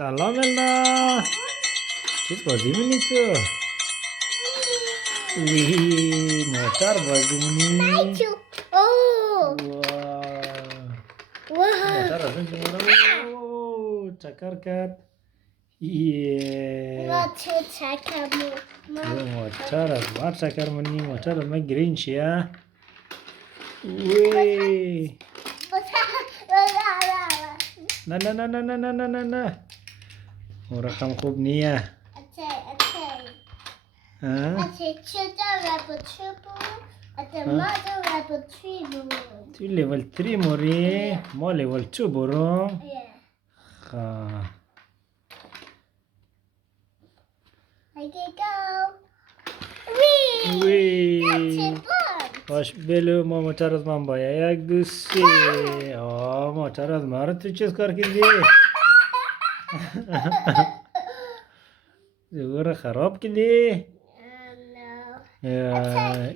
سلام الینا، چیز بازی می‌کنی تو؟ وی موتر بازی می‌کنی؟ موتر از اینجا اوه چکر کرد. موتر از ما چکر منی، موتر از ما گرین چیه؟ وی نه نه نه نه نه نه نه نه نه اون رقم خوب نیه. تو لیول 3 موری، ما لیول 2 برو. باش بلو ما موتر از من باید یک دو سه. موتر از ما رو تو چیز کار کردی؟ زور خراب کردی؟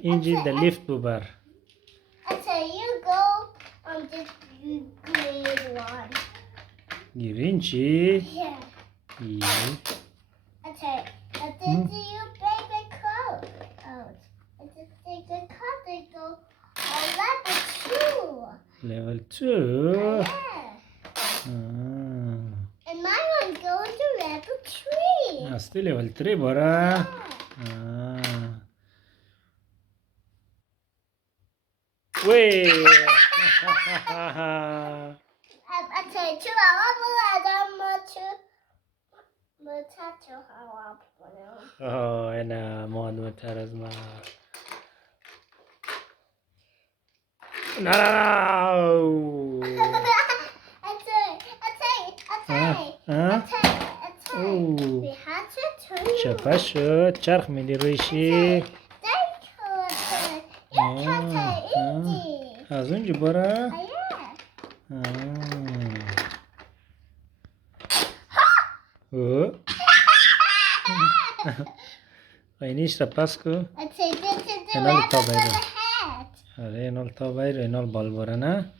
اینجی در لیفت ببر. گرین چی؟ Level 2? And my one's going to level 3. Still level 3 bara. Wait. أنا مود مترزمة. No. شفاش شد چرخ میدی رویشی. از اونجا برا. اینیش را پس کو. اینال تا بیرون. آره اینال تا بیرون، اینال بال برا نه.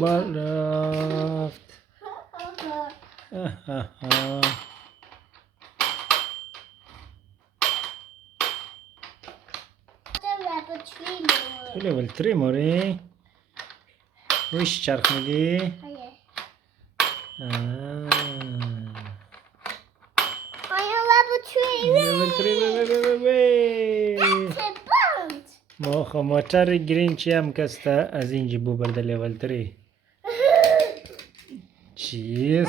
بال رفت. تو لیول 3 موری. ویش چرخ میدی؟ لیول 3 موتر گرین چی هم کسته از اینجا بو برده لیول 3 چیز؟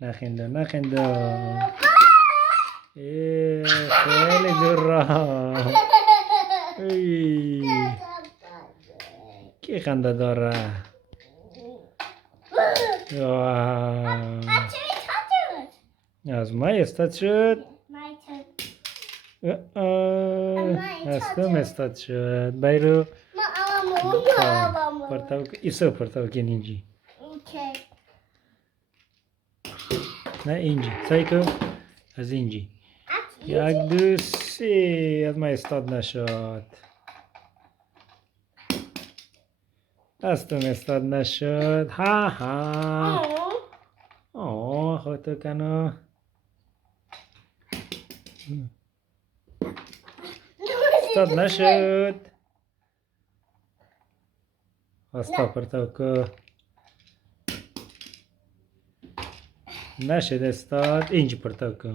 نخندو خیلی دور راه. کی خنده داره؟ از ما استاد شد. استم استاد شد. بایرو پرتاو ایسو پرتاو کن اینجی. نه اینجی سایکو از اینجی. یک دو سه. از ما استاد نشد. استم استاد نشد. ها خودتو کنو. استاد نشد. استا پرتاو کو. نشد استاد. اینجی پرتاو کو.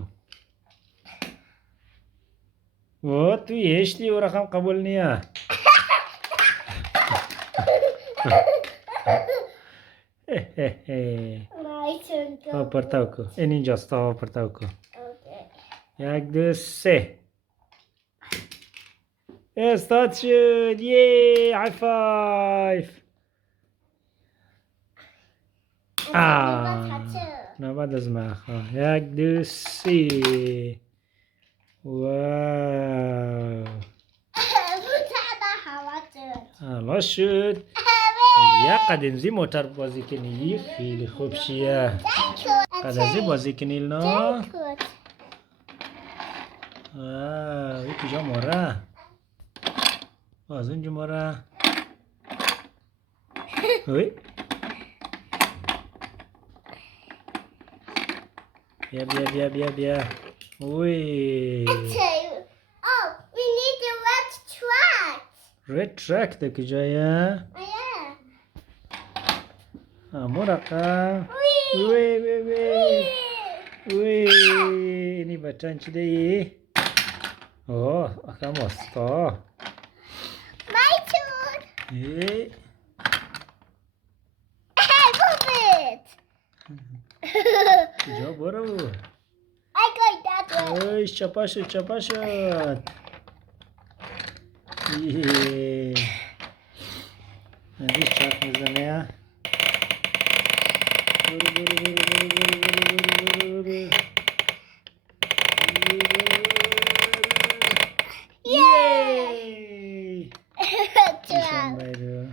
و توی هشتی و رقم قبول نیه. پرتاو کو. این اینجاست. پرتاو کو. یک دو سه. استاد شد. های فایف. نه بعد از من. یک دو سه. واو حالا شد. یک قدم زی موتر بازی کنی خیلی خوب شیه. قدم زی بازی کنی نه. وی کجا ماره. از اینجا ماره. اوی بیا اوی Oh, we need the red track. red track ده کجایه؟ Oh, yeah. مرقه Whee! وی اینی بچن چی دی؟ اوه اکا مستا My turn. ای Hey, move it. کجا برو I got that one. اوی چپا شد ندیش چرخ میزنه برو یای ایشان بایرو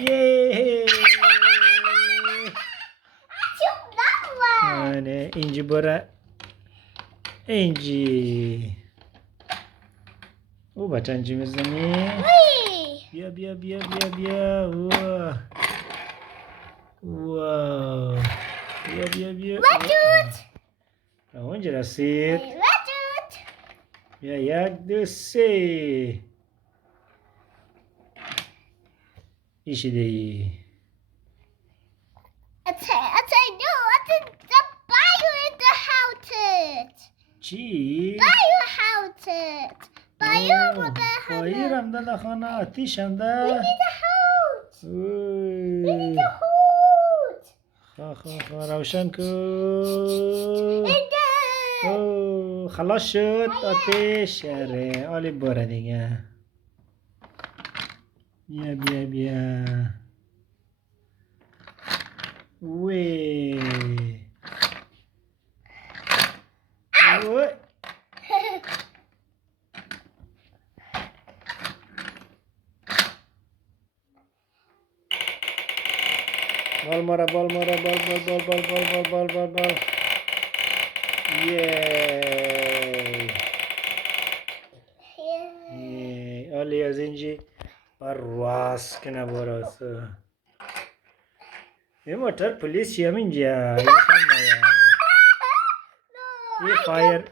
یای آنه اینجی برا اینجی او بچه انجی میزنی بیا واو بیا اونجا رسید بیا 1 2 3 ایشی دی I say no. I think the bio in the house. چی؟ Bio house. Bio with the house. فایر هم ده خانه آتیش هم We ده need the house. We need the house. خواه روشن کن And اوه خلاص شد آتیش اره آلی باره دیگه بیا وی بال مارا بال یای آلی از اینجی پرواز کنه براسو یه موتر پلیس چی هم اینجا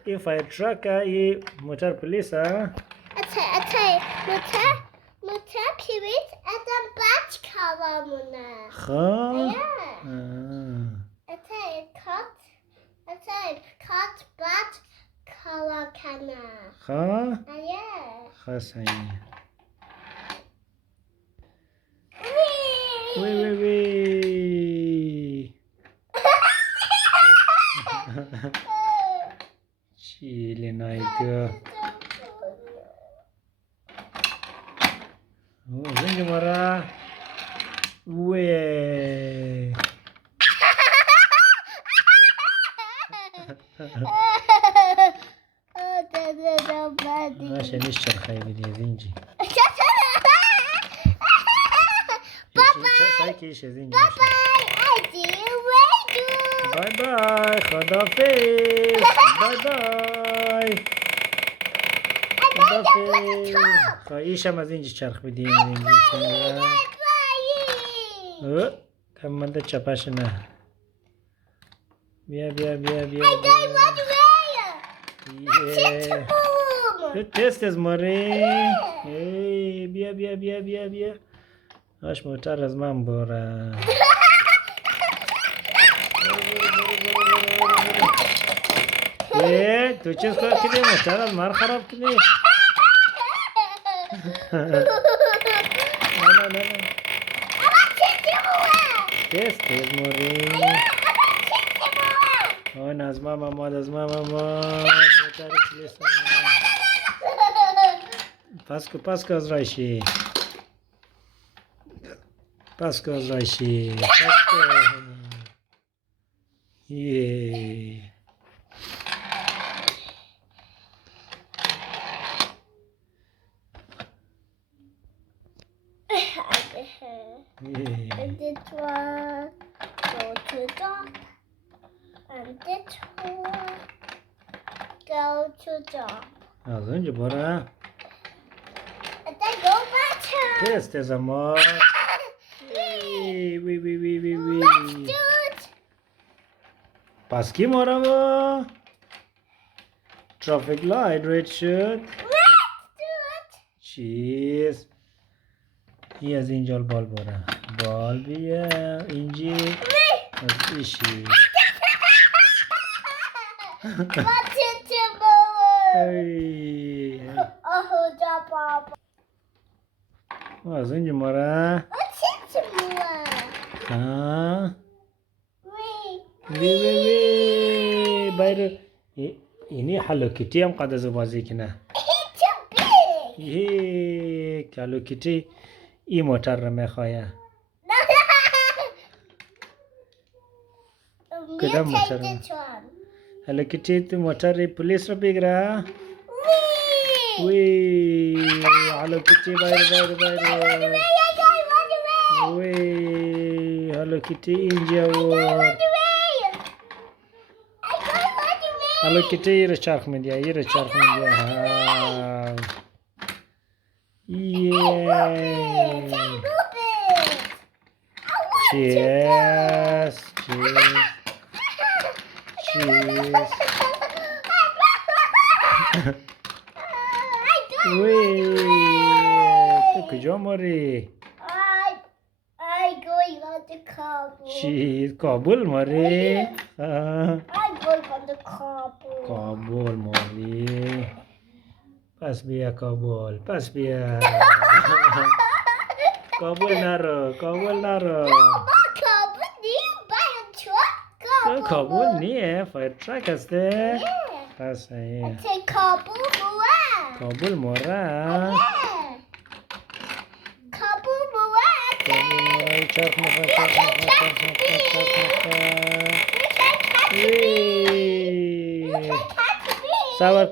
یه فایر ترک یه موتر پلیس ها I say, motor period and the batch cover muna. خواه I say, cut batch cover kana. خواه Yeah. خواه سایی Whee! وی چی الینای تو زنج مرا وی Oh, that's so funny. ماشي نشتر خيبي دي زنجي سايكي ايش يا زنجي باي باي خدافيز باي خدافيز ايش ما زنجي چرخ بدي كم مدة چپاشنا بیا تست از ماری بیا آش موتر از من بره تو چیز کار کردی موتر از من خراب کردی نه تست از ماری آن از ماما موتر پلیس پاسکو از رایشی پاسکو یه And this one go to top. And this one go to top. از اونجا برا Fest zaman. Wee, wee, wee, wee, wee. Let's do it. Pas kim araba? Traffic light, red shirt. Let's do it. Cheese. He has injal ball bora. Ball भी है, इंजी. बस Ishi. What's it tomorrow? Hey. Oh, the papa. Wah, inji mara. What's it tomorrow? हाँ. Wait. Wee. Bayar. ini Hello Kitty هم قد زبازی کنه. It's too big. یه Hello Kitty این موتر رو میخواه. کدام You موتر؟ take this one. Hello Kitty تو موتر پلیس رو بگیره. Wee. وی Hello Kitty بایر. Run away. وی Hello Kitty اینجا Run بود. away. Hello Kitty یه چرخ میدیا. ها. Cheers. وی تو کجا ماری؟ I'm going on the Kabul. چی کابل ماری؟ I'm going on the Kabul. کابل ماری. پس بیا کابل. کابل نرو. Not Kabul. Do you buy a truck? تو کابل نیه. فایر ترک هسته. Yeah. پس I take Kabul away. کابل ماره. Yeah. Kabul away. کابل ماره. چرخ مخواه. You can't catch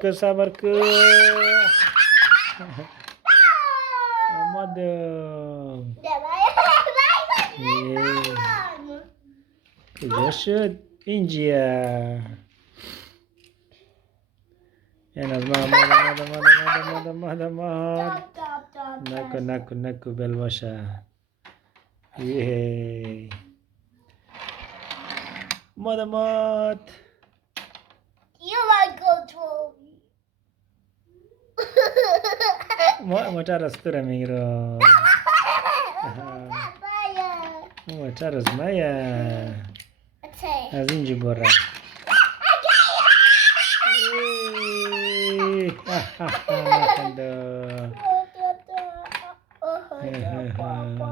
me. صبر کن. آمادم. کجا شد؟ اینجا. این از ماد. نکو بل باشه. ماد. You want to control me. موتر از تو رو میگیرم. موتر از مایه. از اینجا برم.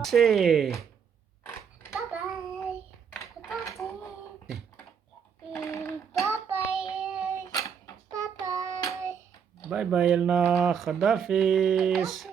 سی. بای بای النا. خدافیز.